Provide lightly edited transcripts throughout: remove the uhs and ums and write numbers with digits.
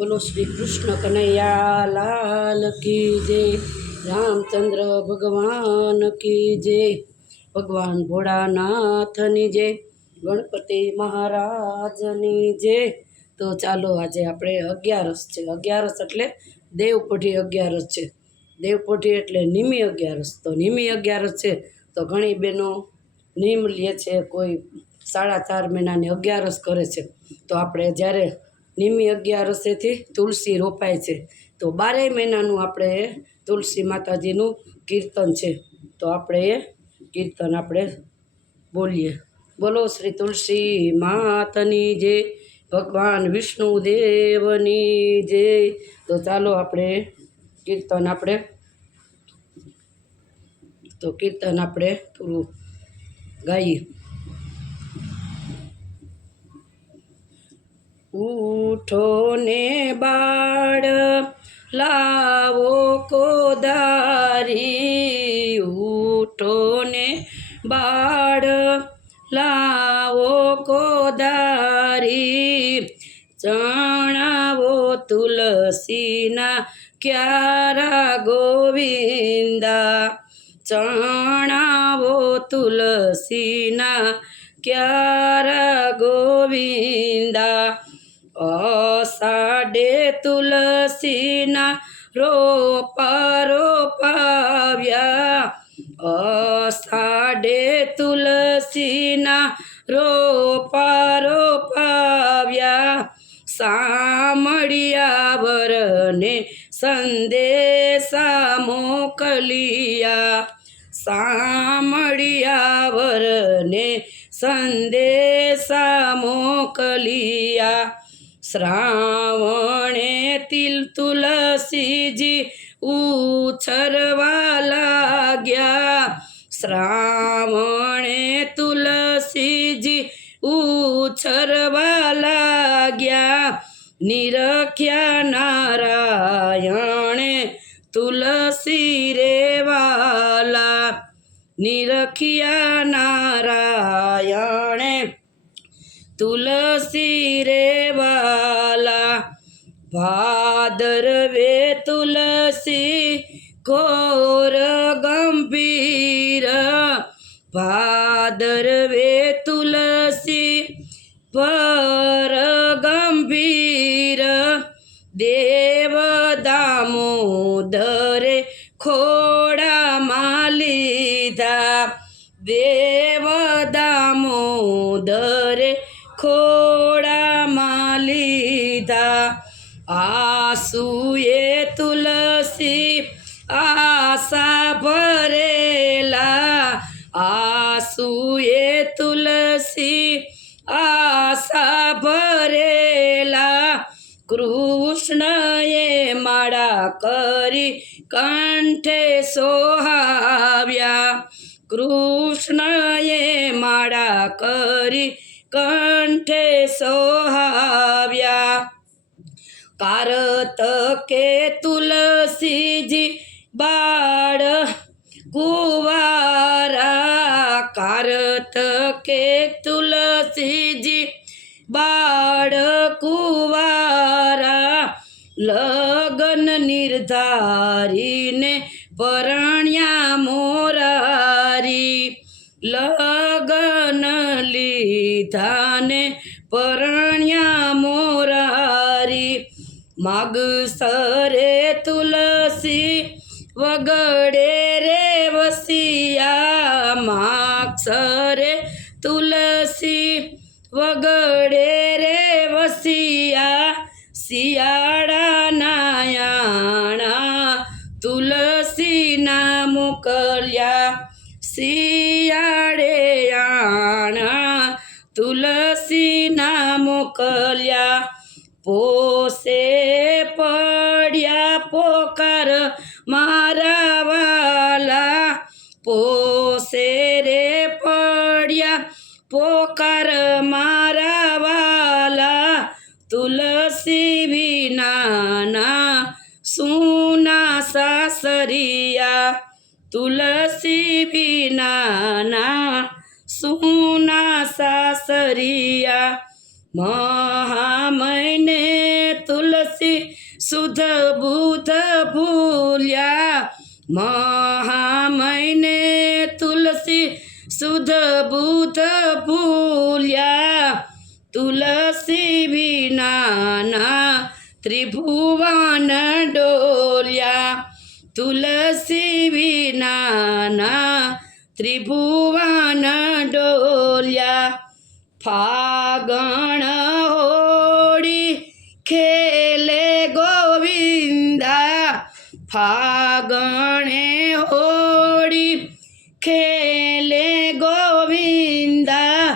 बोलो श्री कृष्ण कन्हैया लाल की जय। रामचंद्र भगवान की जय। भगवान भोળાનાથની જય। ગણપતિ મહારાજની જય। તો ચાલો આજે આપણે 11 છે। 11 એટલે દેવપોઢી 11 છે। દેવપોઢી એટલે નિમી 11। તો નિમી 11 છે તો ઘણી બહેનો નીમ લે છે, કોઈ 4.5 મહિનાની 11 કરે છે। તો આપણે જ્યારે નિમી 11થી તુલસી રોપાય છે તો 12 મહિનાનું આપણે તુલસી માતાજીનું કીર્તન છે। તો આપણે એ કીર્તન આપણે બોલીએ। બોલો શ્રી તુલસી માતની જય। ભગવાન વિષ્ણુ દેવની જય। તો ચાલો આપણે કીર્તન આપણે પૂરું ગાઈએ। ઉઠો ને બાળ લાવો કોદારી। ઉઠો ને બાળ લાવો કોદારી। ચણાવો તુલસીના ક્યારા ગોવિંદા। ચણાવો તુલસીના ક્યારા ગોવિંદા। અષાઢે તુલસીના રોપા રોપાવ્યા। અષાઢે તુલસીના રોપા રોપાવ્યા। સામળિયા વરને સંદેશા મોકલિયા। સામળિયા વરને સંદેશા મોકલિયા। શ્રાવણે તુલસીજી ઉછરવા લાગ્યા। શ્રાવણે તુલસીજી ઉછરવા લાગ્યા। નિરખ્યા નારાયણે તુલસી રે વાલા। નિરખ્યા નારાયણે તુલસી રે વાલા। ભાદરવે તુલસી ઘોર ગંભીર। ભાદરવે તુલસી પર ગંભીર। દેવ દામોદરે ખોડામાં લીધા। દેવ દામોદરે ખોડામાં લીધા। આસુએ તુલસી આશા ભરેલા। આસુએ તુલસી આશા ભરેલા। કૃષ્ણએ માળા કરી કંઠે સોહાવ્યા। કૃષ્ણએ માળા કરી કંઠે સોહાવ્યા। કારતકે તુલસીજી બાળ કુંવારા। કારતકે તુલસીજી બાળ કુંવારા। લગન નિર્ધારીને પરણ્યા મોરારી। લગન લીધાને પરણ્યા મોરારી। માગસરે તુલસી વગડે રે વસિયા। માગસરે તુલસી વગડે રે વસિયા। શિયાળાના યાણા તુલસીના મોકલ્યા। શિયાળે યાણા તુલસીના મોકલ્યા। પોસે પડ્યા પોકાર મારા વાલા। પોસે રે પડ્યા પોકાર મારા વાલા। તુલસી વિનાના સુના સાસરિયા। તુલસી વિનાના સુના સાસરિયા। મહામયને તુલસી શુદ્ધ બુદ્ધ ભૂલ્યા મહામયને તુલસી શુદ્ધ બુદ્ધ ભૂલ્યા તુલસી વિનાના ત્રિભુવન ડોલ્યા તુલસી વિનાના ત્રિભુવન ડોલ્યા ફાગણ હોળી ખેલે ગોવિંદા ફાગણે હોળી ખેલે ગોવિંદા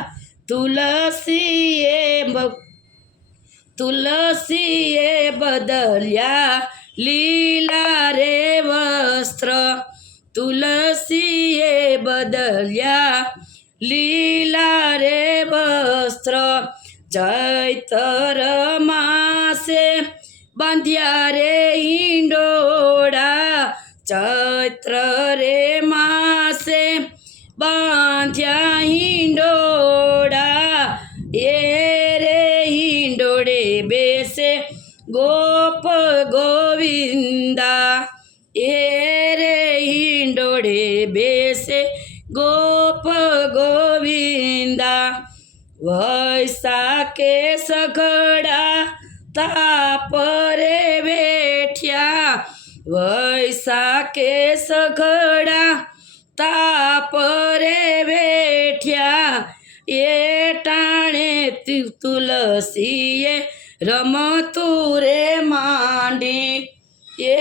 તુલસીએ બદલ્યા લીલા રે વસ્ત્ર તુલસીએ બદલ્યા લીલા રે વસ્ત્ર ચૈતર માસે બાંધ્યા રે હિંડોળા ચૈત્ર રે માસે બાંધ્યા હિંડોળા એ રે હિંડોળે બેસે ગોપ ગોવિંદા એ રે હિંડોળે બેસે ગોપ ગોવિંદા વૈશાખે સઘળા તાપ રે બેઠ્યા વૈશાખે સઘળા તાપ રે બેઠ્યા એ ટાણે તુલસીએ રમતું રે માંડી એ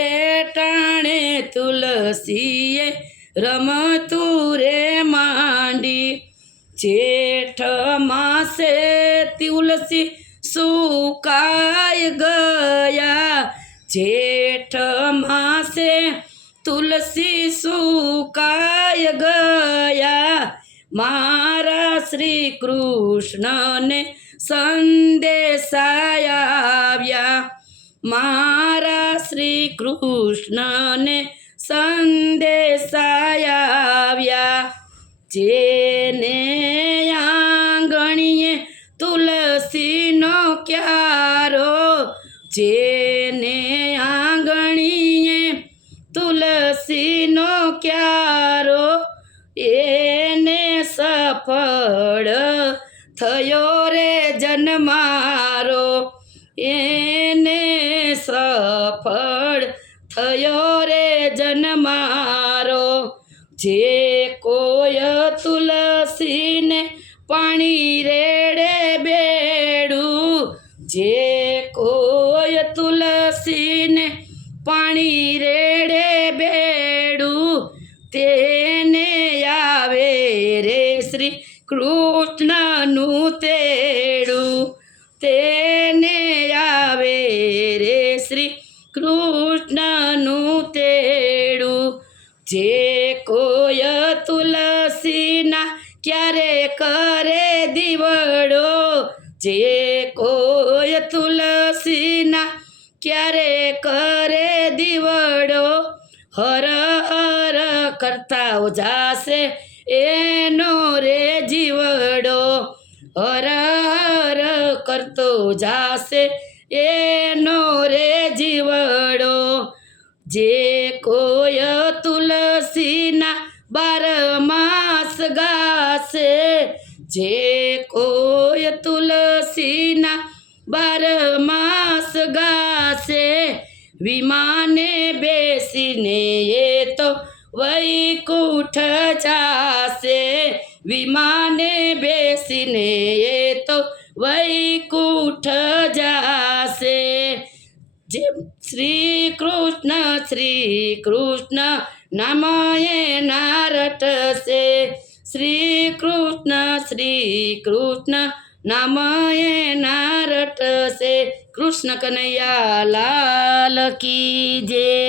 ટાણે તુલસીએ રમતું રે માંડી જેઠ માસે તુલસી સુકાય ગયા જેઠ માસે તુલસી સુકાય ગયા મારા શ્રી કૃષ્ણને સંદેશાયા મારા શ્રી કૃષ્ણને સંદેશાયા જેને આંગણીએ તુલસીનો ક્યારો જેને આંગણીએ તુલસીનો ક્યારો એને સફળ થયો રે જન્મારો એને સફળ થયો રે જન્મારો જે કોઈ તુલસીને પાણી રેડે બેડું જે કોઈ તુલસીને પાણી રેડે બેડું તેને આવે રે શ્રી કૃષ્ણનું તેડું તેને આવે રે શ્રી કૃષ્ણનું તેડું જે કોઈ તુલસીના ક્યારે કરે દીવડો જે કોઈ તુલસીના ક્યારે કરે દીવડો હર હર કરતા જાશે એનો રે જીવડો હર હર કરતો જાશે એનો રે જીવડો જે કોઈ તુલસીના 12 માસ ગાશે જે કોઈ તુલસીના 12 માસ ગાશે વિમાને બેસીને એ તો વૈકુંઠ જાશે વિમાને બેસીને એ તો વૈકુંઠ જાશે જે શ્રી કૃષ્ણ નામ એના રટશે શ્રી કૃષ્ણ નામ એના રટશે કૃષ્ણ કનૈયા લાલ કી જય.